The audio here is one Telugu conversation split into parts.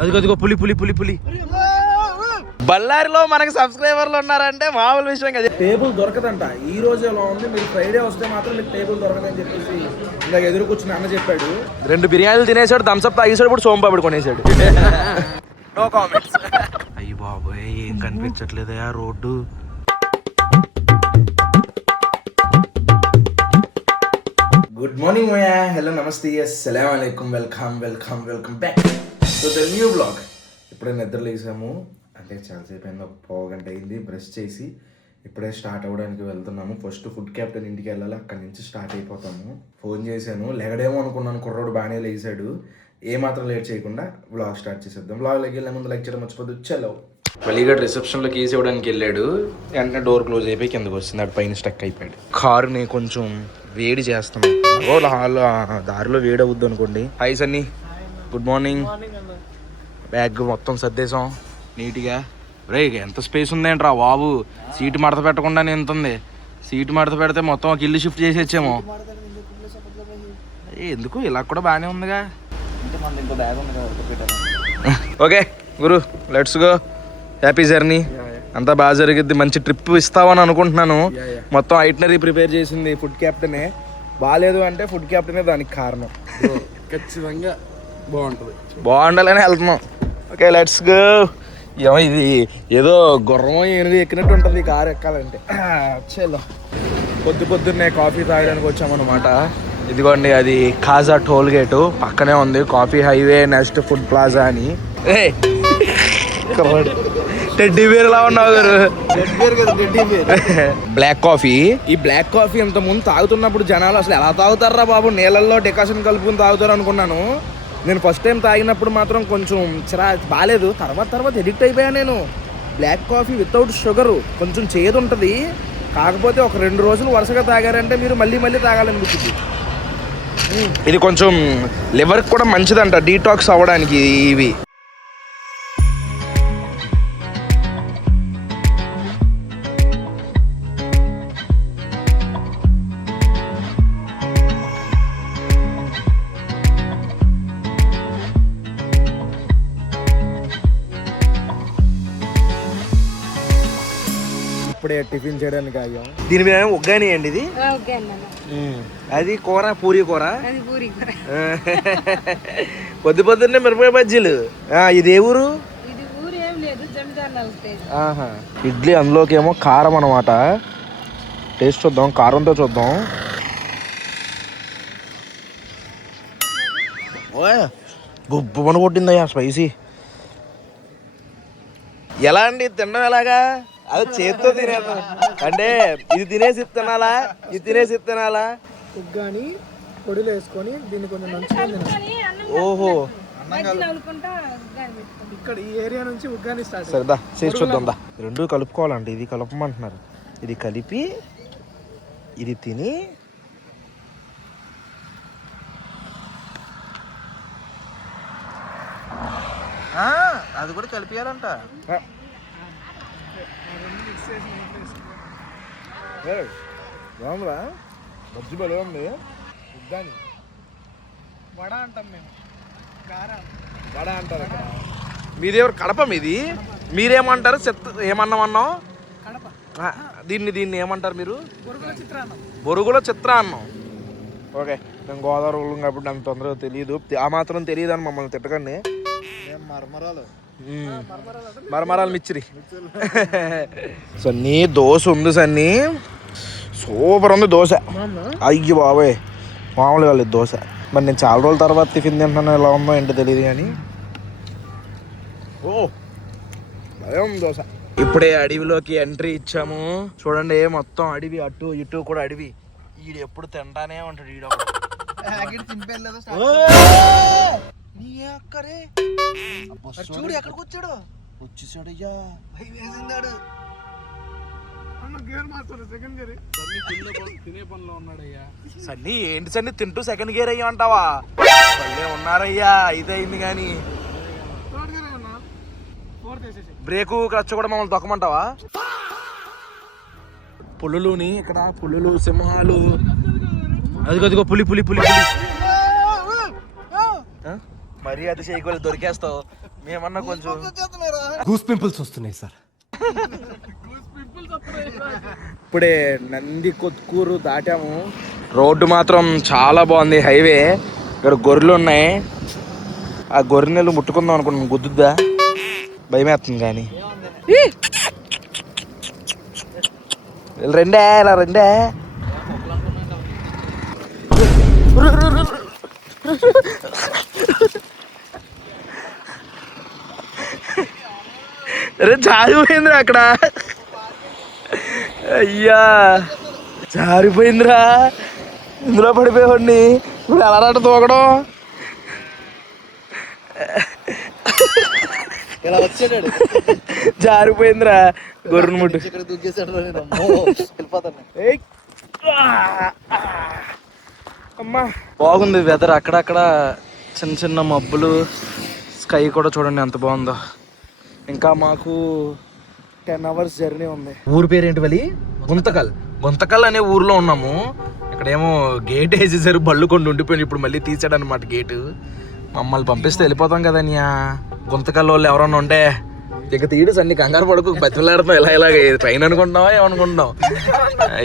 అదిగో పులి పులి పులి పులి. బళ్ళారిలో మనకి సబ్స్క్రైబర్లు ఉన్నారంటే మామూలు విషయం కదా. టేబుల్ దొరకదంట ఈ రోజు ఎలా ఉంది, మీరు ఫ్రైడే వస్తే మాత్రం మీకు టేబుల్ దొరకదని చెప్పేసి ఇందాక ఎదురు కూర్చుని అన్న చెప్పాడు. 2 బిర్యానీలు తినేసాడు, థమ్స్అప్ తాగేసాడు, ఇప్పుడు సోంపాపిడి కొనేసాడు. No comments. అయ్యి బాబోయ్ ఏం కనిపించట్లేదా రోడ్డు. గుడ్ మార్నింగ్ మయా, హలో నమస్తే, అస్సలాము అలైకుం, welcome back to the new blog. ఇప్పుడే నిద్ర లేసాము, అంటే చాలాసేపు అయింది, ఒక పావు గంట అయింది. బ్రష్ చేసి ఇప్పుడే స్టార్ట్ అవ్వడానికి వెళ్తున్నాము. ఫస్ట్ ఫుడ్ క్యాప్టెన్ ఇంటికి వెళ్ళాలి, అక్కడి నుంచి స్టార్ట్ అయిపోతాము. ఫోన్ చేశాను, లెగడేమో అనుకున్నాను, కుర్రోడు బాగానే లేసాడు. ఏమాత్రం లేట్ చేయకుండా వ్లాగ్ స్టార్ట్ చేసేద్దాం. వ్లాగ్లోకి వెళ్ళే ముందు లైక్ చేయడం మర్చిపోద్దు. చలో. మళ్ళీగడ్ రిసెప్షన్లో కేసు ఇవ్వడానికి వెళ్ళాడు, వెంటనే డోర్ క్లోజ్ అయిపోయి కిందకు వచ్చింది, అటు పైన స్టక్ అయిపోయాడు. కారుని కొంచెం వేడి చేస్తున్నాం, హాల్ దారిలో వేడి అవుద్ది అనుకోండి. Hi Sunny, good morning. Bag మొత్తం సర్దేశాం నీట్గా. రే ఎంత స్పేస్ ఉందేంట్రా బాబు, సీటు మడత పెట్టకుండానే ఎంత ఉంది. సీటు మడత పెడితే మొత్తం ఒక ఇల్లు షిఫ్ట్ చేసేచ్చాము. ఎందుకు ఇలా కూడా బాగానే ఉందిగా. Okay Guru, let's go. Happy journey, అంతా బాగా జరిగిద్ది. మంచి ట్రిప్ ఇస్తావని అనుకుంటున్నాను. మొత్తం ఐటనరీ ప్రిపేర్ చేసింది ఫుడ్ క్యాప్టెనే. బాగాలేదు అంటే ఫుడ్ క్యాప్టెనే దానికి కారణం. ఖచ్చితంగా బాగుండాలని వెళ్తున్నాం. Okay let's go. ఇది ఏదో గుర్రమో ఏనుగు ఎక్కినట్టు ఉంటుంది కారు ఎక్కాలంటే. చలో, పొద్దున్నే కాఫీ తాగడానికి వచ్చామన్నమాట. ఇదిగోండి, అది ఖాజా టోల్ గేటు పక్కనే ఉంది. Coffee highway next food plaza అని. టెడ్డీ బేర్ లా ఉన్నావు గారు. Black coffee. ఈ బ్లాక్ కాఫీ ఇంత ముందు తాగుతున్నప్పుడు జనాలు అసలు ఎలా తాగుతారా బాబు, నీళ్ళల్లో డికాషన్ కలుపుకుని తాగుతారు అనుకున్నాను. నేను ఫస్ట్ టైం తాగినప్పుడు మాత్రం కొంచెం బాగాలేదు. తర్వాత ఎడిక్ట్ అయిపోయాను నేను. బ్లాక్ కాఫీ వితౌట్ షుగరు, కొంచెం చేదు ఉంటుంది. కాకపోతే ఒక 2 రోజులు వరుసగా తాగారంటే మీరు మళ్ళీ తాగాలనిపించింది. ఇది కొంచెం లివర్కి కూడా మంచిదంట, డీటాక్స్ అవ్వడానికి ఇవి. ఇప్పుడే టిఫిన్ చేయడానికి ఆగాం. దీని మీద ఉగ్గాని అండి ఇది. అది కూర, పూరి కూర. పొద్దున్నే మిరపకాయ బజ్జీలు. ఇది ఏ ఊరు? ఇడ్లీ, అందులోకి ఏమో కారం అనమాట. టేస్ట్ చూద్దాం, కారంతో చూద్దాం. గుబ్బమని కొట్టిందయ్యా స్పైసీ. ఎలా అండి తినడం ఎలాగా? అది చేత్తో తినేద్దాం అంటే ఇది తినేసి తినాలా, ఇది తినేసి తినాలా? ఉగ్గాని పొడిలో వేసుకొని దీన్ని కొంచెం నంచుకొని. ఓహో, ఇక్కడ ఈ ఏరియా నుంచి ఉగ్గాని స్టార్ట్. సరేదా చేసి చూద్దాం. 2 కలుపుకోవాలంటే ఇది కలపమంటున్నారు. ఇది కలిపి ఇది తిని అది కూడా కలిపియాలంట. బాగుందా? బజ్జి బలే ఉంది. ఉగ్గాని వడ అంటాం మేము, వడ అంటారు ఇక్కడ. మీదేవరు కడప మీది? మీరేమంటారు? ఏమన్నాం? దీన్ని ఏమంటారు మీరు? బొరుగుల చిత్రాన్నం. ఓకే, మేము గోదావరి వాళ్ళం కాబట్టి అంత తొందరగా తెలియదు. ఆ మాత్రం తెలియదు అని మమ్మల్ని తిట్టకండి. మరమరాలు మిచ్చిరి. సన్నీ దోశ ఉంది, సన్నీ సూపర్ ఉంది దోశ. అయ్యి బాబాయ్ మామూలుగా లేదు దోశ. మరి నేను చాలా రోజుల తర్వాత టిఫిన్ తింటున్నాను, ఎలా ఉందో ఏంటో తెలియదు కానీ అదే ఉంది దోశ. ఇప్పుడే అడవిలోకి ఎంట్రీ ఇచ్చాము. చూడండి మొత్తం అడవి, అటు ఇటు కూడా అడవి. ఈడు ఎప్పుడు తింటానే ఉంటాడు. ఈడ చూడు ఎక్కడికి వచ్చాడు. వచ్చేసాడయ్యా, వేసిందాడు. సన్నీ ఏంటి సన్నీ తింటూ సెకండ్ గేర్ అయ్యా అంటావా? ఉన్నారయ్యా, ఇదైంది కానీ బ్రేకు క్లచ్ కూడా మమ్మల్ని తొక్కమంటావా? పులులుని ఇక్కడ, పులులు, సింహాలు. అదిగో పులి పులి పులి పులి. మరీ అది చేయకూడదు, దొరికేస్తావు. మేమన్నా కొంచెం గూస్ పింపుల్స్ వస్తున్నాయి సార్. ఇప్పుడే నంది కొత్కూరు దాటాము. రోడ్డు మాత్రం చాలా బాగుంది, హైవే. ఇక్కడ గొర్రెలు ఉన్నాయి. ఆ గొర్రెలు ముట్టుకుందాం అనుకుంటున్నాను, గుద్దుద్దా భయమేస్తుంది. కానీ రెండే ఇలా రెండే. అరే జారిపోయిందిరా అక్కడ, అయ్యా జారిపోయిందిరా. ఇందులో పడిపోయేవాడిని. ఇప్పుడు ఎలా తోకడం? ఇలా వచ్చాడు, జారిపోయిందిరా గొర్రెను ముట్టు. ఇక్కడ దూకేసాడు, వెళ్ళిపోతాను. అమ్మా బాగుంది వెదర్. అక్కడక్కడ చిన్న చిన్న మబ్బులు, స్కై కూడా చూడండి ఎంత బాగుందో. ఇంకా మాకు 10 hours జర్నీ ఉంది. ఊరు పేరు ఏంటి వలి? గుంతకల్. గుంతకల్ అనే ఊర్లో ఉన్నాము. ఇక్కడేమో గేట్ వేసేసారు, బళ్ళు కొన్ని ఉండిపోయింది. ఇప్పుడు మళ్ళీ తీసాడు అనమాట గేటు. మమ్మల్ని పంపిస్తే వెళ్ళిపోతాం కదా. నీ గుంతకల్ వాళ్ళు ఎవరన్నా ఉంటే ఇక తీడు అన్ని కంగారు పడుకు, బతిలాడుతాం. ఇలాగ ట్రైన్ అనుకుంటున్నావా ఏమనుకుంటున్నావు?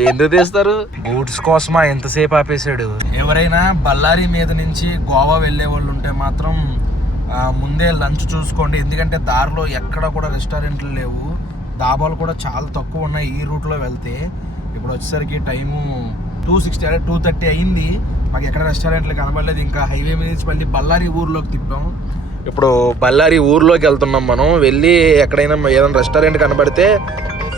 ఎందుకు తీస్తారు? బూట్స్ కోసమా ఎంతసేపు ఆపేశాడు. ఎవరైనా బళ్ళారి మీద నుంచి గోవా వెళ్ళే వాళ్ళు ఉంటే మాత్రం ముందే లంచ్ చూసుకోండి. ఎందుకంటే దారిలో ఎక్కడ కూడా రెస్టారెంట్లు లేవు, డాబాలు కూడా చాలా తక్కువ ఉన్నాయి ఈ రూట్లో వెళ్తే. ఇప్పుడు వచ్చేసరికి టైము 2:60 అంటే 2:30 అయింది. మాకు ఎక్కడ రెస్టారెంట్లు కనబడలేదు. ఇంకా హైవే మీద నుంచి మళ్ళీ బళ్ళారి ఊర్లోకి తిప్పాం. ఇప్పుడు బళ్ళారి ఊర్లోకి వెళ్తున్నాం మనం. వెళ్ళి ఎక్కడైనా ఏదైనా రెస్టారెంట్ కనబడితే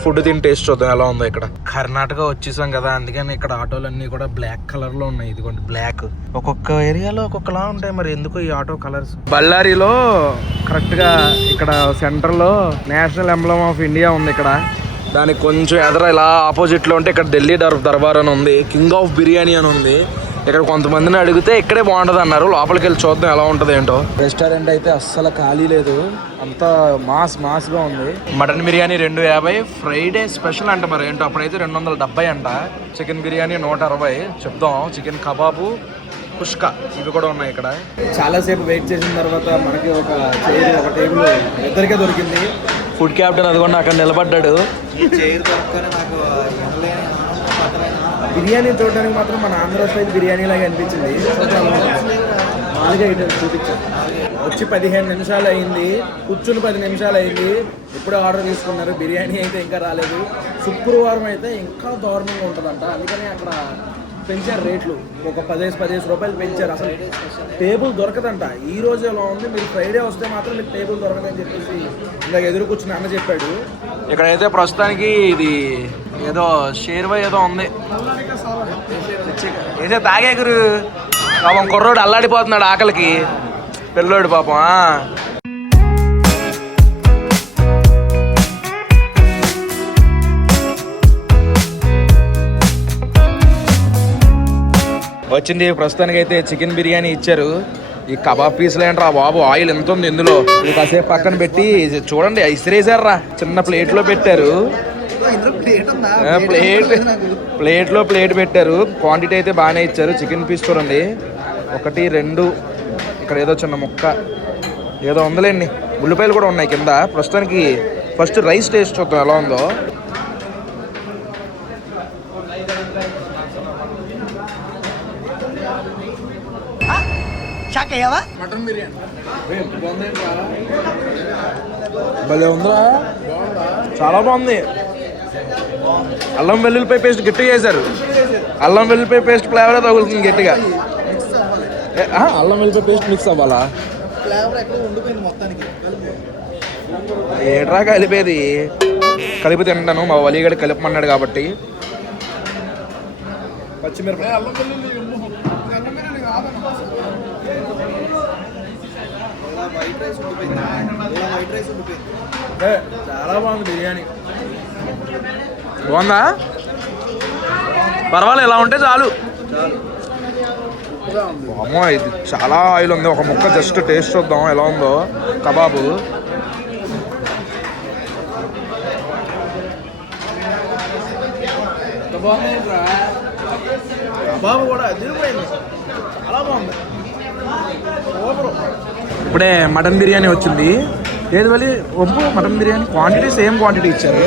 ఫుడ్ తిని టేస్ట్ చూద్దాం ఎలా ఉందో. ఇక్కడ కర్ణాటక వచ్చేసాం కదా, అందుకని ఇక్కడ ఆటోలు అన్నీ కూడా బ్లాక్ కలర్ లో ఉన్నాయి. ఇదిగోండి బ్లాక్. ఒక్కొక్క ఏరియాలో ఒక్కొక్కలా ఉంటాయి, మరి ఎందుకు ఈ ఆటో కలర్స్. బళ్ళారిలో కరెక్ట్ గా ఇక్కడ సెంటర్ లో నేషనల్ ఎంబ్లమ్ ఆఫ్ ఇండియా ఉంది. ఇక్కడ దానికి కొంచెం ఎదర ఇలా ఆపోజిట్ లో ఉంటే ఇక్కడ ఢిల్లీ దర్బార్ అని ఉంది, కింగ్ ఆఫ్ బిర్యానీ అని ఉంది. ఇక్కడ కొంతమందిని అడిగితే ఇక్కడే బాగుంటుంది అన్నారు. లోపలికి వెళ్ళి చూద్దాం ఎలా ఉంటుంది ఏంటో. రెస్టారెంట్ అయితే అస్సలు ఖాళీ లేదు, అంతా మాస్గా ఉంది. మటన్ బిర్యానీ 250, ఫ్రైడే స్పెషల్ అంట మరి ఏంటో. అప్పుడైతే 270 అంట. చికెన్ బిర్యానీ 160 చెప్దాం. చికెన్ కబాబు, కుష్కా ఇవి కూడా ఉన్నాయి ఇక్కడ. చాలాసేపు వెయిట్ చేసిన తర్వాత మనకి ఒక చైర్, ఒక టేబుల్ ఇద్దరికే దొరికింది. ఫుడ్ క్యాప్టెన్ అది కూడా అక్కడ నిలబడ్డాడు. బిర్యానీ చూడడానికి మాత్రం మన ఆంధ్ర స్టైల్ బిర్యానీ లాగా అనిపించింది. 4 ఐటమ్స్ చూపించాం. వచ్చి 15 నిమిషాలు అయింది, కూర్చుని 10 నిమిషాలు అయింది. ఇప్పుడే ఆర్డర్ తీసుకున్నారు. బిర్యానీ అయితే ఇంకా రాలేదు. శుక్రవారం అయితే ఇంకా దారుణంగా ఉంటుందంట, అందుకని అక్కడ పెంచారు రేట్లు. ఒక 10 రూపాయలు పెంచారు. అసలు టేబుల్ దొరకదంట. ఈ రోజు ఎలా ఉంది, మీరు ఫ్రైడే వస్తే మాత్రం మీకు టేబుల్ దొరకదని చెప్పేసి ఇందాక ఎదురు కూర్చుని అన్న చెప్పాడు. ఇక్కడైతే ప్రస్తుతానికి ఇది ఏదో షేర్వా ఏదో ఉంది. ఏదో తాగే గురు పాపం కుర్రోడు అల్లాడిపోతున్నాడు ఆకలికి. పిల్లోడు పాపం. వచ్చింది ప్రస్తుతానికి అయితే చికెన్ బిర్యానీ ఇచ్చారు. ఈ కబాబ్ పీసులు ఏంట్రా బాబు, ఆయిల్ ఎంత ఉంది ఇందులో. ఇది కాసేపు పక్కన పెట్టి చూడండి, ఇసిరేసారా. చిన్న ప్లేట్లో పెట్టారు. ప్లేట్ పెట్టారు. క్వాంటిటీ అయితే బాగానే ఇచ్చారు. చికెన్ పీస్ చూడండి, 1, 2. ఇక్కడ ఏదో చిన్న ముక్క ఏదో ఉందిలేండి. ఉల్లిపాయలు కూడా ఉన్నాయి కింద. ప్రస్తుతానికి ఫస్ట్ రైస్ టేస్ట్ చూద్దాం ఎలా ఉందో. మటన్ బిర్యానీ భలే ఉందా, చాలా బాగుంది. అల్లం వెల్లుల్లిపాయ పేస్ట్ గట్టిగా వేశారు. అల్లం వెల్లుల్లిపాయ పేస్ట్ ఫ్లేవర్ తగులుతుంది గట్టిగా. అల్లం వెల్లుల్లిపాయ పేస్ట్ మిక్స్ అవ్వాలా? ఏట్రా కలిపేది? కలిపి తింటాను, మా వలిగడి కలిపమన్నాడు కాబట్టి. పచ్చిమిరపకాయ చాలా బాగుంది బిర్యానీ. బాగుందా? పర్వాలేదు, ఇలా ఉంటే చాలు. అమ్మో ఇది చాలా ఆయిల్ ఉంది. ఒక ముక్క జస్ట్ టేస్ట్ చూద్దాం ఎలా ఉందో. కబాబు కబాబు కూడా అదిరిపోయింది, చాలా బాగుంది. ఇప్పుడే మటన్ బిర్యానీ వచ్చింది. ఏది వలి ఒప్పు mutton biryani quantity same quantity ఇచ్చారు.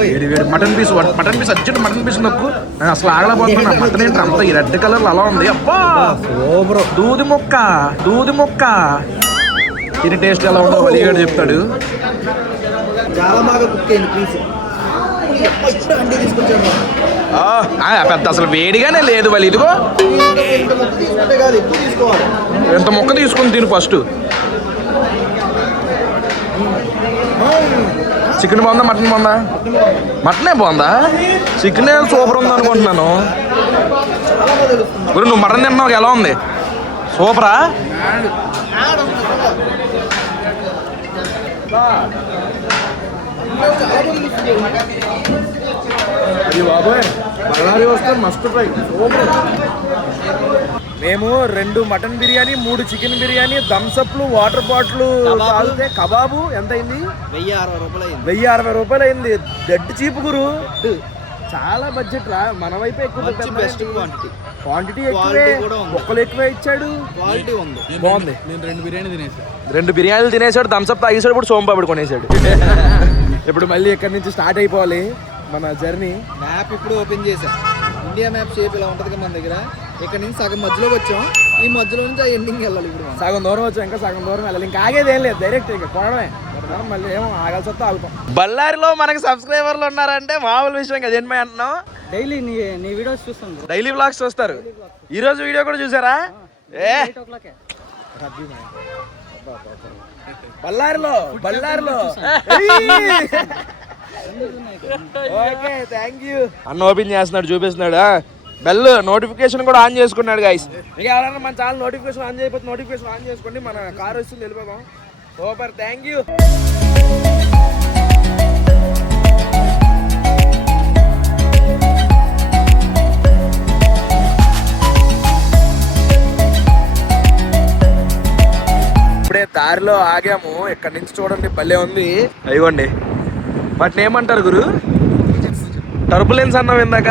వేడి mutton piece urgent mutton piece నొక్కు. నేను అసలు ఆగలేకపోతున్నా. మటన్ ఏంటి అంత ఈ రెడ్ కలర్ అలా ఉంది. అబ్బా దూది మొక్క దీని టేస్ట్ ఎలా ఉందో వలిగాడు చెప్తాడు. చాలా బాగా కుక్ అయింది పీస్. హండీ తీసుకొచ్చాను. పెద్ద అసలు వేడిగానే లేదు వాళ్ళు. ఇదిగో తీసుకుంటే కాదు, ఎక్కువ తీసుకోవాలి. ఎంత మొక్క తీసుకుని తిను ఫస్ట్. చికెన్ బాగుందా మటన్ బాగుందా? మటనే బాగుందా? చికెన్ సూపర్ ఉంది అనుకుంటున్నాను. గురు నువ్వు మటన్ తిన్నావు ఎలా ఉంది? సూపరా? అది బాబోయ్ బళ్ళారి వస్తే మస్తు ఫ్రై. మేము 2 మటన్ బిర్యానీ, 3 చికెన్ బిర్యానీ, థమ్స్అప్లు, వాటర్ బాటిల్ తాగితే కబాబు ఎంత అయింది? 1060 రూపాయలు అయింది. డెడ్ చీప్ గురు. చాలా బడ్జెట్ రా. మన వైపే ఎక్కువ. బెస్ట్ క్వాంటిటీ ఎక్కువే, మొక్కలు ఎక్కువే ఇచ్చాడు. క్వాలిటీ ఉంది. బాగుంది. నేను 2 బిర్యానీ తినేసాను. 2 బిర్యానీలు తినేసాడు, థమ్స్అప్ తాగేసాడు, ఇప్పుడు సోంపాపిడి కొనేసాడు. ఇప్పుడు మళ్ళీ ఇక్కడి నుంచి స్టార్ట్ అయిపోవాలి మన జర్నీ. మ్యాప్ ఇప్పుడు ఓపెన్ చేశా. ఇండియా మ్యాప్ షేప్ ఇలా ఉంటుంది మన దగ్గర. ఇక్కడ నుంచి సగం మధ్యలోకి వచ్చాం. ఈ మధ్యలో నుంచి ఆ ఎండింగ్ వెళ్ళాలి. ఇప్పుడు సగం దూరం వచ్చాం, ఇంకా సగం దూరం వెళ్ళాలి. ఇంకా ఆగేది ఏం లేదు, డైరెక్ట్ ఇంకా కొనడమే. మళ్ళీ ఏమో ఆగాల్సి వస్తే ఆగుతాం. బళ్ళారిలో మనకి సబ్స్క్రైబర్లు ఉన్నారంటే మామూలు విషయం కదా. ఏమై అంటున్నావు? డైలీ నీ వీడియోస్ చూస్తాను. డైలీ వ్లాగ్స్ చూస్తారు. ఈ రోజు వీడియో కూడా చూసారా? బళ్ళారిలో ఓకే థ్యాంక్ యూ. అన్న ఓపెన్ చేస్తున్నాడు, చూపిస్తున్నాడు. బెల్ నోటిఫికేషన్ కూడా ఆన్ చేసుకున్నాడు గైస్. మీకు ఎవరైనా మన ఛానల్ నోటిఫికేషన్ ఆన్ చేయకపోతే నోటిఫికేషన్ ఆన్ చేసుకోండి. మన కార్ వస్తుంది, వెళ్ళిపోదాం. Super thank you. ఇప్పుడే దారిలో ఆగాము. ఇక్కడ నుంచి చూడండి భలే ఉంది. అయ్యండి వాటిని ఏమంటారు గురు? టర్బులెన్స్ అన్నావు ఇందాక.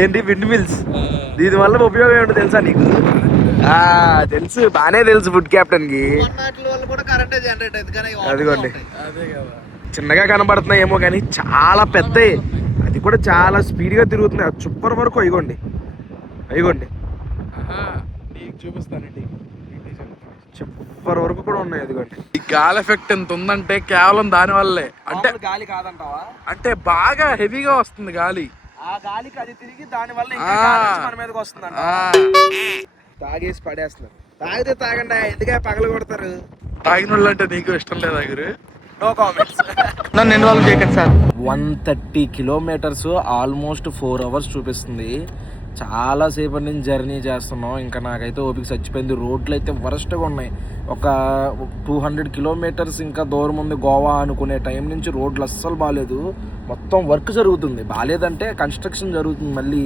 ఏంటి? Wind mills. దీని వల్ల ఉపయోగం ఏంటో తెలుసా నీకు? తెలుసు, బానే తెలుసు ఫుడ్ క్యాప్టెన్ కి. అదిగోండి చిన్నగా కనబడుతున్నాయి ఏమో కానీ చాలా పెద్దవి. అది కూడా చాలా స్పీడ్ గా తిరుగుతున్నాయి. అది సూపర్ వరకు అయిగోండి చూపిస్తానండి. సూపర్ వరకు కూడా ఉన్నాయి. అదిగోండి ఈ గాలి ఎఫెక్ట్ ఎంత ఉందంటే కేవలం దాని వల్లే. అంటే గాలి కాదంటావా? అంటే బాగా హెవీగా వస్తుంది గాలి. ఆ గాలికి అది తిరిగి దాని వల్ల మన మీదకి వస్తుంది. తాగేసి పడేస్తున్నారు. తాగితే తాగండి, ఎందుకే పగలు కొడతారు. తాగిన వాళ్ళు అంటే నీకు ఇష్టం లేదా గురు? No comments. నన్ను ఇన్వాల్వ్ చేయకండి సార్. 130 కిలోమీటర్స్ ఆల్మోస్ట్ 4 hours చూపిస్తుంది. చాలా సేపటి నుంచి జర్నీ చేస్తున్నాం. ఇంకా నాకైతే ఓపిక చచ్చిపోయింది. రోడ్లు అయితే వరస్ట్గా ఉన్నాయి. ఒక 200 కిలోమీటర్స్ ఇంకా దూరం ఉంది గోవా అనుకునే టైం నుంచి రోడ్లు అస్సలు బాగాలేదు. మొత్తం వర్క్ జరుగుతుంది. బాగాలేదంటే కన్స్ట్రక్షన్ జరుగుతుంది. మళ్ళీ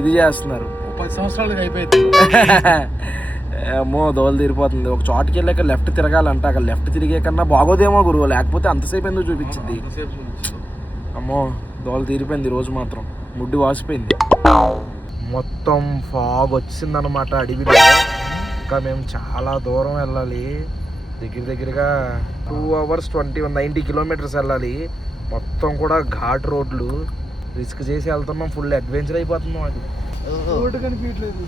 ఇది చేస్తున్నారు. 10 సంవత్సరాలకు అయిపోయింది. అమ్మో దోలు తీరిపోతుంది. ఒక చోటుకి వెళ్ళాక లెఫ్ట్ తిరగాలంట. అక్కడ లెఫ్ట్ తిరిగే కన్నా బాగోదేమో గురువు, లేకపోతే అంతసేపు ఎందుకు చూపించింది. అమ్మో దోలు తీరిపోయింది. రోజు మాత్రం ముడ్డి వాసిపోయింది. మొత్తం ఫాగ్ వచ్చిందనమాట అడవిలో. ఇంకా మేము చాలా దూరం వెళ్ళాలి. దగ్గరగా 2 hours 90 కిలోమీటర్స్ వెళ్ళాలి. మొత్తం కూడా ఘాట్ రోడ్లు. రిస్క్ చేసి వెళ్తున్నాం. ఫుల్ అడ్వెంచర్ అయిపోతున్నాం. అది రోడ్డు కనిపించలేదు.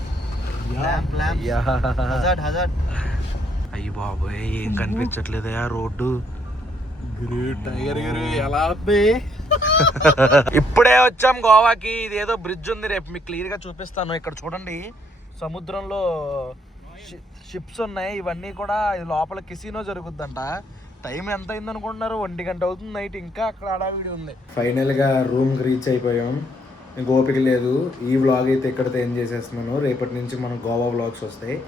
అయ్యి బాబోయ్ ఏం కనిపించట్లేదా రోడ్డు. టైగర్ గురు ఎలా ఉంది? ఇప్పుడే వచ్చాం గోవాకి. ఇది ఏదో బ్రిడ్జ్ ఉంది, రేపు మీకు క్లియర్ గా చూపిస్తాను. ఇక్కడ చూడండి సముద్రంలో షిప్స్ ఉన్నాయి. ఇవన్నీ కూడా లోపల కెసినో జరుగుద్దంట. టైం ఎంత అయింది అనుకుంటున్నారు? 1 గంట అవుతుంది నైట్. ఇంకా అక్కడ హడావిడి ఉంది. ఫైనల్ గా రూమ్ కి రీచ్ అయిపోయాం. ఇంక ఓపిక లేదు. ఈ వ్లాగ్ అయితే ఇక్కడితో ఎండ్ చేసేస్తున్నాను. రేపటి నుంచి మనం గోవా వ్లాగ్స్ వస్తాయి.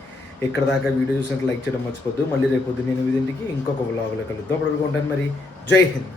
ఇక్కడ దాకా వీడియో చూసినట్టు లైక్ చేయడం మర్చిపోద్దు. మళ్ళీ రేపు పొద్దున్న 8 గంటలకి ఇంకొక వ్లాగ్లో కలుద్దాం. అప్పుడు ఉంటాను మరి. జై హింద్.